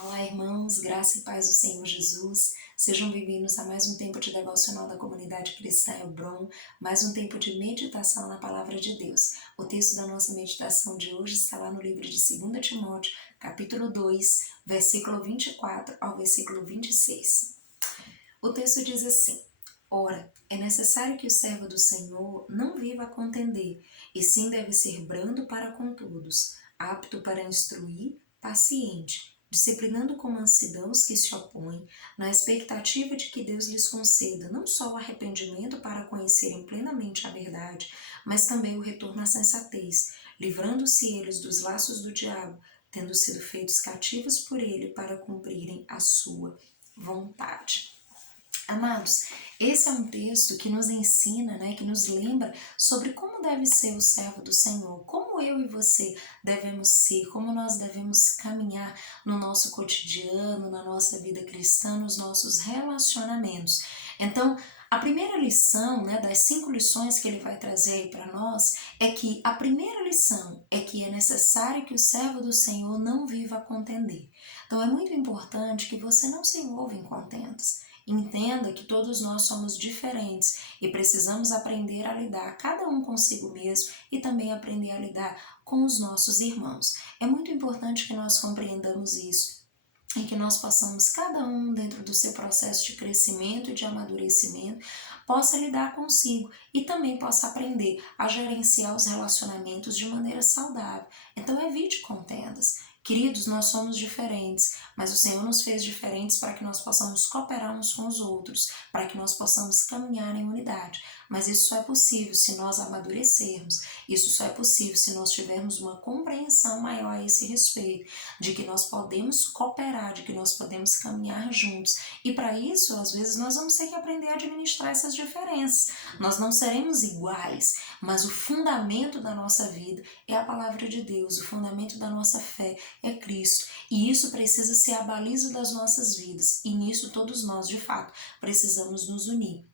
Olá, irmãos, graça e paz do Senhor Jesus. Sejam bem-vindos a mais um tempo de devocional da comunidade cristã Hebron, mais um tempo de meditação na palavra de Deus. O texto da nossa meditação de hoje está lá no livro de 2 Timóteo, capítulo 2, versículo 24 ao versículo 26. O texto diz assim: Ora, é necessário que o servo do Senhor não viva a contender, e sim deve ser brando para com todos, apto para instruir, paciente, disciplinando com mansidão os que se opõem, na expectativa de que Deus lhes conceda não só o arrependimento para conhecerem plenamente a verdade, mas também o retorno à sensatez, livrando-se eles dos laços do diabo, tendo sido feitos cativos por ele para cumprirem a sua vontade. Amados, esse é um texto que nos ensina, que nos lembra sobre como deve ser o servo do Senhor, como eu e você devemos ser, como nós devemos caminhar no nosso cotidiano, na nossa vida cristã, nos nossos relacionamentos. Então, a primeira lição, das 5 lições que ele vai trazer aí para nós, é que a primeira lição é que é necessário que o servo do Senhor não viva a contender. Então, é muito importante que você não se envolva em contendas. Entenda que todos nós somos diferentes e precisamos aprender a lidar cada um consigo mesmo e também aprender a lidar com os nossos irmãos. É muito importante que nós compreendamos isso e que nós possamos, cada um dentro do seu processo de crescimento e de amadurecimento, possa lidar consigo e também possa aprender a gerenciar os relacionamentos de maneira saudável. Então evite contendas. Queridos, nós somos diferentes, mas o Senhor nos fez diferentes para que nós possamos cooperar uns com os outros, para que nós possamos caminhar em unidade. Mas isso só é possível se nós amadurecermos, isso só é possível se nós tivermos uma compreensão maior a esse respeito, de que nós podemos cooperar, de que nós podemos caminhar juntos. E para isso, às vezes, nós vamos ter que aprender a administrar essas diferenças. Nós não seremos iguais, mas o fundamento da nossa vida é a palavra de Deus, o fundamento da nossa fé é Cristo. E isso precisa ser a baliza das nossas vidas. E nisso todos nós, de fato, precisamos nos unir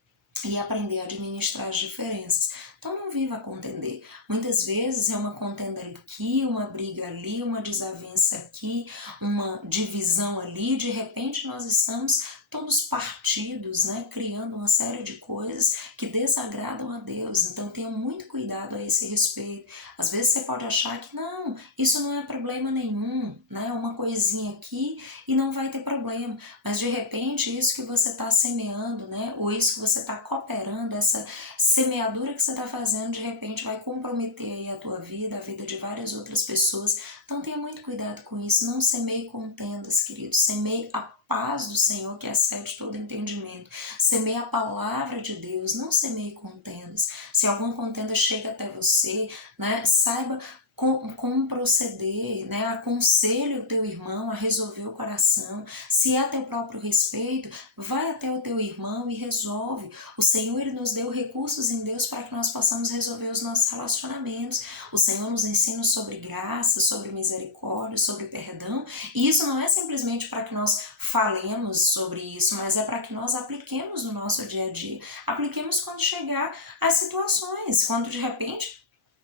e aprender a administrar as diferenças. Então não viva a contender. Muitas vezes é uma contenda aqui, uma briga ali, uma desavença aqui, uma divisão ali, de repente nós estamos todos partidos, criando uma série de coisas que desagradam a Deus. Então tenha muito cuidado a esse respeito. Às vezes você pode achar que não, isso não é problema nenhum, uma coisinha aqui e não vai ter problema. Mas de repente isso que você está semeando, ou isso que você está cooperando, essa semeadura que você está fazendo, de repente vai comprometer aí a tua vida, a vida de várias outras pessoas. Então tenha muito cuidado com isso, não semeie contendas, queridos, semeie a paz do Senhor que excede todo entendimento. Semeie a palavra de Deus, não semeie contendas. Se alguma contenda chega até você, saiba como proceder, aconselhe o teu irmão a resolver o coração. Se é a teu próprio respeito, vai até o teu irmão e resolve. O Senhor, Ele nos deu recursos em Deus para que nós possamos resolver os nossos relacionamentos. O Senhor nos ensina sobre graça, sobre misericórdia, sobre perdão, e isso não é simplesmente para que nós falemos sobre isso, mas é para que nós apliquemos no nosso dia a dia. Apliquemos quando chegar às situações, quando de repente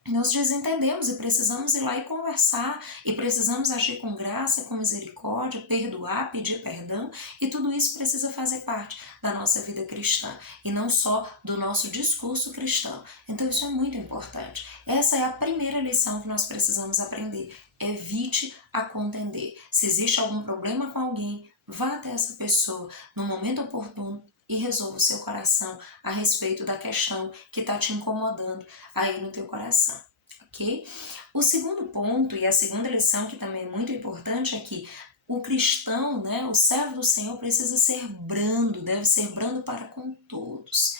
nos desentendemos e precisamos ir lá e conversar, e precisamos agir com graça, com misericórdia, perdoar, pedir perdão, e tudo isso precisa fazer parte da nossa vida cristã, e não só do nosso discurso cristão. Então isso é muito importante. Essa é a primeira lição que nós precisamos aprender. Evite a contender. Se existe algum problema com alguém, vá até essa pessoa no momento oportuno e resolva o seu coração a respeito da questão que está te incomodando aí no teu coração, ok? O segundo ponto e a segunda lição que também é muito importante é que o cristão, o servo do Senhor precisa ser brando, deve ser brando para com todos.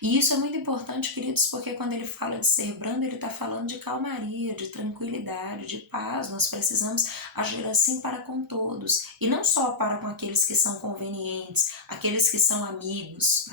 E isso é muito importante, queridos, porque quando ele fala de ser brando, ele está falando de calmaria, de tranquilidade, de paz. Nós precisamos agir assim para com todos, e não só para com aqueles que são convenientes, aqueles que são amigos,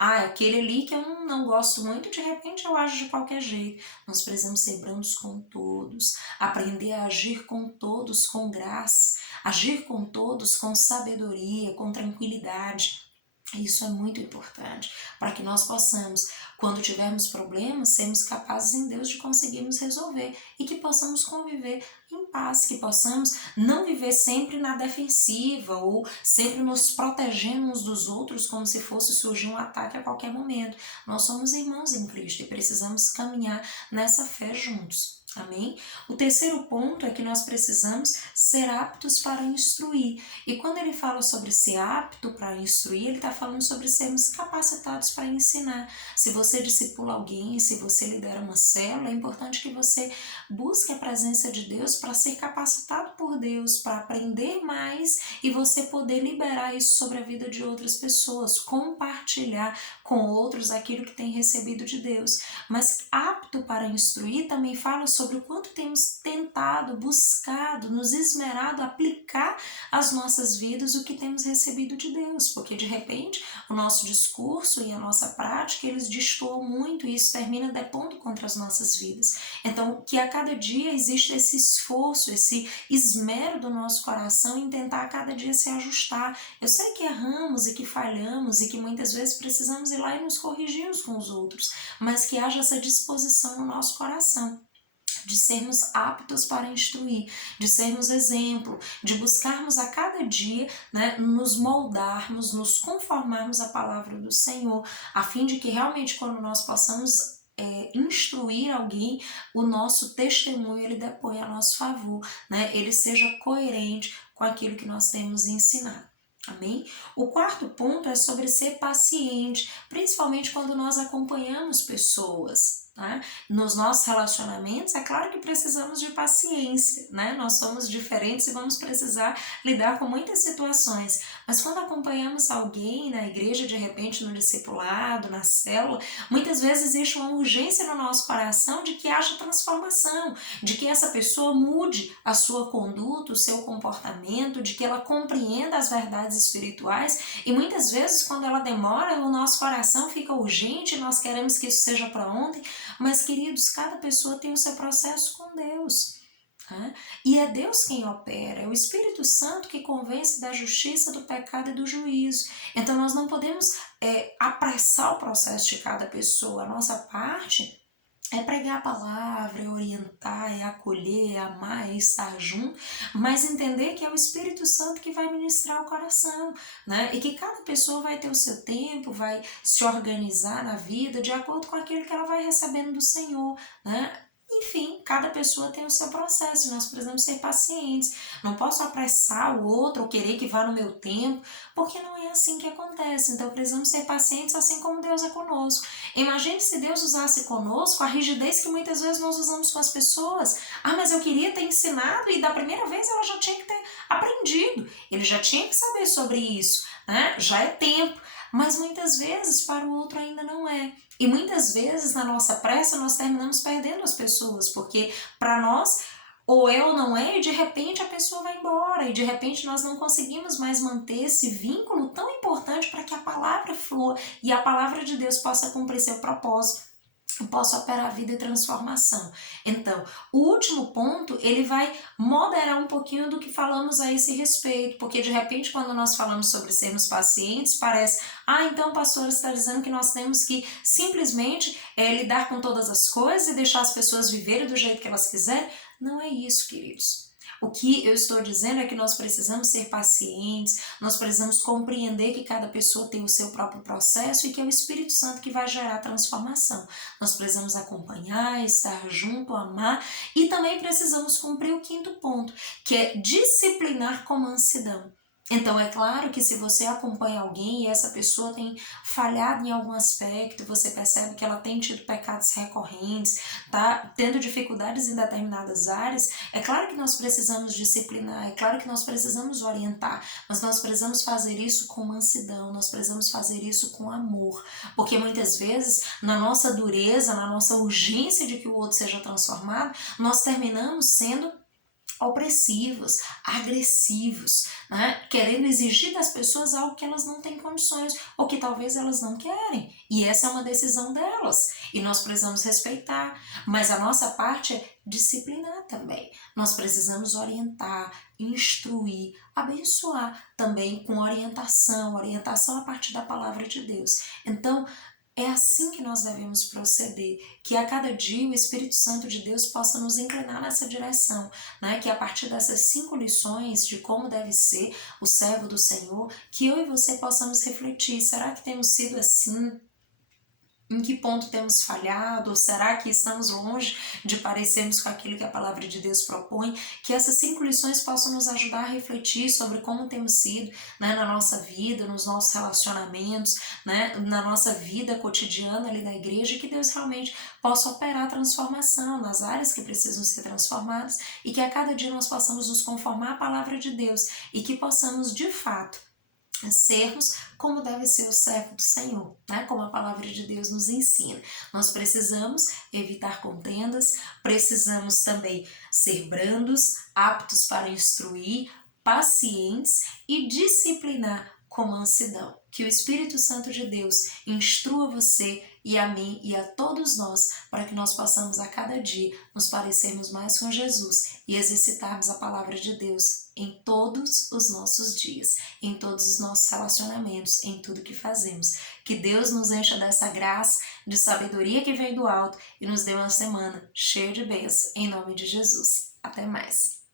aquele ali que eu não gosto muito, de repente eu ajo de qualquer jeito. Nós precisamos ser brandos com todos, aprender a agir com todos com graça, agir com todos com sabedoria, com tranquilidade. Isso é muito importante para que nós possamos, quando tivermos problemas, sermos capazes em Deus de conseguirmos resolver e que possamos conviver em paz, que possamos não viver sempre na defensiva ou sempre nos protegendo uns dos outros como se fosse surgir um ataque a qualquer momento. Nós somos irmãos em Cristo e precisamos caminhar nessa fé juntos. Amém? O terceiro ponto é que nós precisamos ser aptos para instruir. E quando ele fala sobre ser apto para instruir, ele está falando sobre sermos capacitados para ensinar. Se você discipula alguém, se você lidera uma célula, é importante que você busque a presença de Deus para ser capacitado por Deus, para aprender mais e você poder liberar isso sobre a vida de outras pessoas, compartilhar com outros aquilo que tem recebido de Deus. Mas apto para instruir também fala sobre o quanto temos tentado, buscado, nos esmerado a aplicar às nossas vidas o que temos recebido de Deus, porque de repente o nosso discurso e a nossa prática eles destoam muito e isso termina depondo contra as nossas vidas. Então que a cada dia existe esse esforço, esse esmero do nosso coração em tentar a cada dia se ajustar. Eu sei que erramos e que falhamos e que muitas vezes precisamos ir lá e nos corrigir uns com os outros, mas que haja essa disposição no nosso coração de sermos aptos para instruir, de sermos exemplo, de buscarmos a cada dia, né, nos moldarmos, nos conformarmos à palavra do Senhor, a fim de que realmente quando nós possamos instruir alguém, o nosso testemunho ele depõe a nosso favor, né, ele seja coerente com aquilo que nós temos ensinado. Amém? O quarto ponto é sobre ser paciente, principalmente quando nós acompanhamos pessoas. Né? Nos nossos relacionamentos, é claro que precisamos de paciência, né? Nós somos diferentes e vamos precisar lidar com muitas situações, mas quando acompanhamos alguém na igreja, de repente no discipulado, na célula, muitas vezes existe uma urgência no nosso coração de que haja transformação, de que essa pessoa mude a sua conduta, o seu comportamento, de que ela compreenda as verdades espirituais e muitas vezes quando ela demora, o nosso coração fica urgente, nós queremos que isso seja para ontem, mas, queridos, cada pessoa tem o seu processo com Deus. Né? E é Deus quem opera, é o Espírito Santo que convence da justiça, do pecado e do juízo. Então, nós não podemos apressar o processo de cada pessoa. A nossa parte é pregar a palavra, é orientar, é acolher, é amar, é estar junto, mas entender que é o Espírito Santo que vai ministrar o coração, né? E que cada pessoa vai ter o seu tempo, vai se organizar na vida de acordo com aquilo que ela vai recebendo do Senhor, né? Enfim, cada pessoa tem o seu processo, nós precisamos ser pacientes. Não posso apressar o outro ou querer que vá no meu tempo, porque não é assim que acontece. Então precisamos ser pacientes assim como Deus é conosco. Imagine se Deus usasse conosco a rigidez que muitas vezes nós usamos com as pessoas. Ah, mas eu queria ter ensinado e da primeira vez ela já tinha que ter aprendido. Ele já tinha que saber sobre isso, né? Já é tempo. Mas muitas vezes para o outro ainda não é. E muitas vezes na nossa pressa nós terminamos perdendo as pessoas, porque para nós ou é ou não é, e de repente a pessoa vai embora, e de repente nós não conseguimos mais manter esse vínculo tão importante para que a palavra flua e a palavra de Deus possa cumprir seu propósito, possa operar vida e transformação. Então, o último ponto, ele vai moderar um pouquinho do que falamos a esse respeito, porque de repente quando nós falamos sobre sermos pacientes, parece, então o pastor está dizendo que nós temos que simplesmente lidar com todas as coisas e deixar as pessoas viverem do jeito que elas quiserem. Não é isso, queridos. O que eu estou dizendo é que nós precisamos ser pacientes, nós precisamos compreender que cada pessoa tem o seu próprio processo e que é o Espírito Santo que vai gerar transformação. Nós precisamos acompanhar, estar junto, amar e também precisamos cumprir o quinto ponto, que é disciplinar com mansidão. Então é claro que se você acompanha alguém e essa pessoa tem falhado em algum aspecto, você percebe que ela tem tido pecados recorrentes, tá tendo dificuldades em determinadas áreas, é claro que nós precisamos disciplinar, é claro que nós precisamos orientar, mas nós precisamos fazer isso com mansidão, nós precisamos fazer isso com amor, porque muitas vezes na nossa dureza, na nossa urgência de que o outro seja transformado, nós terminamos sendo opressivos, agressivos, né? Querendo exigir das pessoas algo que elas não têm condições ou que talvez elas não querem. E essa é uma decisão delas e nós precisamos respeitar. Mas a nossa parte é disciplinar também. Nós precisamos orientar, instruir, abençoar também com orientação a partir da palavra de Deus. Então, é assim que nós devemos proceder, que a cada dia o Espírito Santo de Deus possa nos inclinar nessa direção, né? Que a partir dessas 5 lições de como deve ser o servo do Senhor, que eu e você possamos refletir, será que temos sido assim? Em que ponto temos falhado? Ou será que estamos longe de parecermos com aquilo que a palavra de Deus propõe? Que essas 5 lições possam nos ajudar a refletir sobre como temos sido, né, na nossa vida, nos nossos relacionamentos, né, na nossa vida cotidiana ali na igreja, e que Deus realmente possa operar a transformação nas áreas que precisam ser transformadas e que a cada dia nós possamos nos conformar à palavra de Deus e que possamos de fato sermos como deve ser o servo do Senhor, né? Como a palavra de Deus nos ensina. Nós precisamos evitar contendas, precisamos também ser brandos, aptos para instruir, pacientes e disciplinar com mansidão. Que o Espírito Santo de Deus instrua você e a mim e a todos nós para que nós possamos a cada dia nos parecermos mais com Jesus e exercitarmos a palavra de Deus em todos os nossos dias, em todos os nossos relacionamentos, em tudo que fazemos. Que Deus nos encha dessa graça, de sabedoria que vem do alto e nos dê uma semana cheia de bênçãos, em nome de Jesus. Até mais!